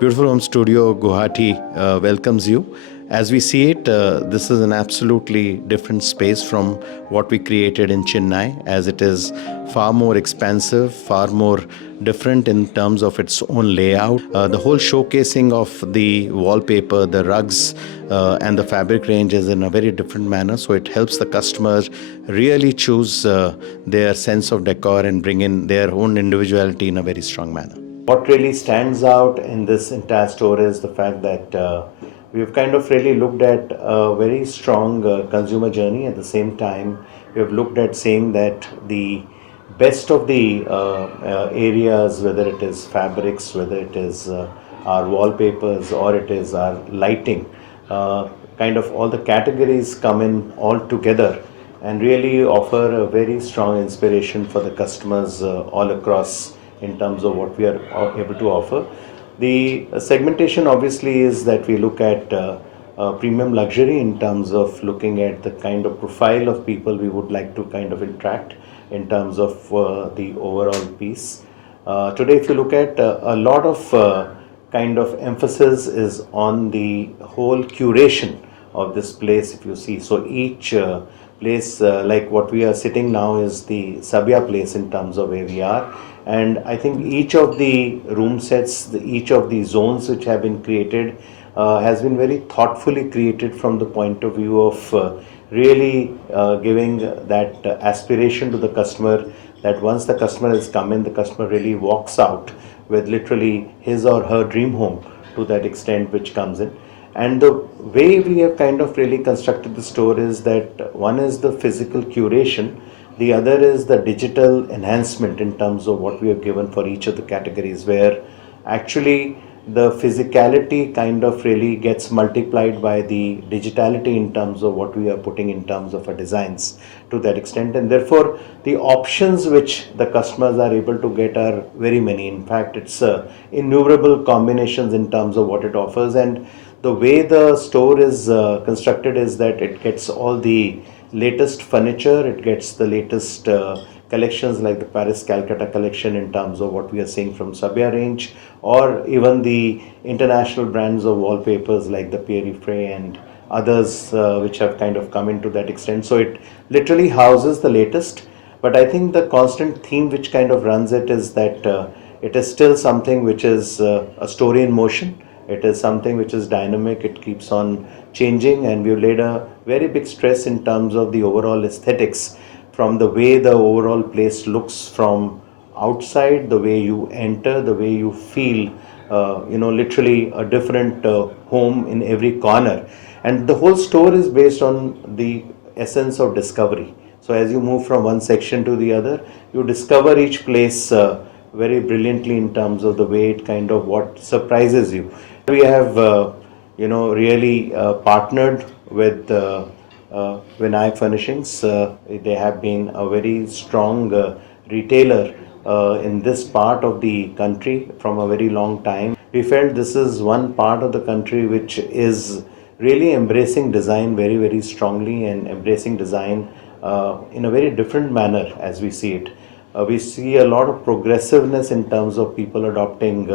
Beautiful Home Studio Guwahati welcomes you. As we see it, this is an absolutely different space from what we created in Chennai, as it is far more expansive, far more different in terms of its own layout. The whole showcasing of the wallpaper, the rugs, and the fabric range is in a very different manner. So it helps the customer really choose their sense of decor and bring in their own individuality in a very strong manner. What really stands out in this entire store is the fact that we've kind of really looked at a very strong consumer journey. At the same time, we have looked at saying that the best of the areas, whether it is fabrics, whether it is our wallpapers, or it is our lighting, kind of all the categories come in all together and really offer a very strong inspiration for the customers all across in terms of what we are able to offer. The segmentation obviously is that we look at premium luxury in terms of looking at the kind of profile of people we would like to kind of interact in terms of the overall piece. Today, if you look at a lot of kind of emphasis is on the whole curation of this place, if you see. So each place, like what we are sitting now, is the Sabya place in terms of where we are. And I think each of the room sets, each of the zones which have been created has been very thoughtfully created from the point of view of really giving that aspiration to the customer, that once the customer has come in, the customer really walks out with literally his or her dream home to that extent which comes in. And the way we have kind of really constructed the store is that one is the physical curation, the other is the digital enhancement in terms of what we have given for each of the categories, where actually the physicality kind of really gets multiplied by the digitality in terms of what we are putting in terms of our designs to that extent. And therefore, the options which the customers are able to get are very many. In fact, it's innumerable combinations in terms of what it offers. And the way the store is constructed is that it gets all the latest furniture, it gets the latest collections like the Paris Calcutta collection in terms of what we are seeing from Sabya range, or even the international brands of wallpapers like the Pierre Frey and others which have kind of come into that extent. So it literally houses the latest. But I think the constant theme which kind of runs it is that it is still something which is a story in motion. It is something which is dynamic, it keeps on changing, and we've laid a very big stress in terms of the overall aesthetics, from the way the overall place looks from outside, the way you enter, the way you feel, literally a different home in every corner. And the whole store is based on the essence of discovery. So as you move from one section to the other, you discover each place very brilliantly in terms of the way it kind of what surprises you. We have, really partnered with Vinayak Furnishings. They have been a very strong retailer in this part of the country from a very long time. We felt this is one part of the country which is really embracing design very, very strongly, and embracing design in a very different manner as we see it. We see a lot of progressiveness in terms of people adopting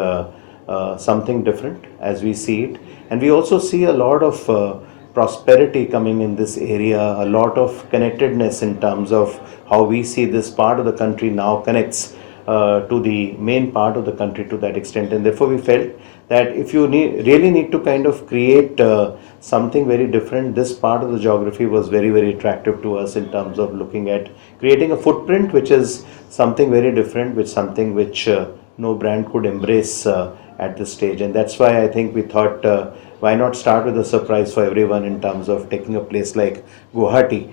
something different as we see it. And we also see a lot of prosperity coming in this area, a lot of connectedness in terms of how we see this part of the country now connects to the main part of the country to that extent. And therefore we felt that if you really need to kind of create something very different, this part of the geography was very, very attractive to us in terms of looking at creating a footprint which is something very different, which something which no brand could embrace at this stage. And that's why I think we thought, why not start with a surprise for everyone in terms of taking a place like Guwahati